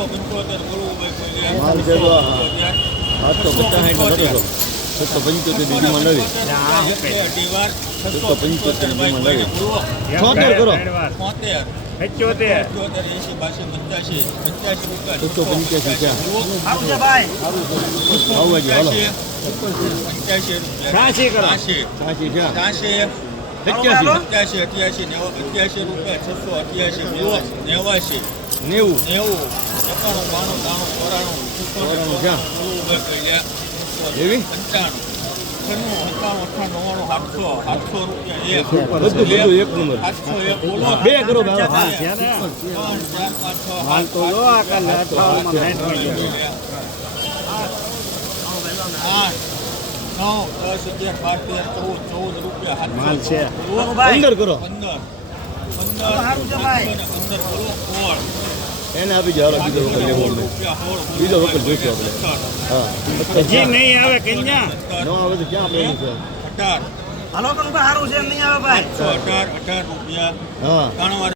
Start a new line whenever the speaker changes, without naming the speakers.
માલ છે તો 750 775 દીધીમાં નવી 775 દીધીમાં નવી 76 કરો
75
785 ક્યાં
આવજો ભાઈ
આવવા જ હાલો
86 કરો
86 ક્યાં
88 રૂપિયા 688 90
ક્યાં એવી બધું એક નંબર 2 કરો
માલ તો લો આ કાલે 58 માં
14 રૂપિયા
માલ છે
15 કરો
15
એને આપી જાવ બીજો વખત લેવો નહીં બીજો વખત જોઈશું આપણે હા
હજી નહીં આવે કન્યા
ન આવે તો ક્યાં આપણે છે
18
હાલો કનું સારું છે નહીં આવે ભાઈ
18 રૂપિયા
હા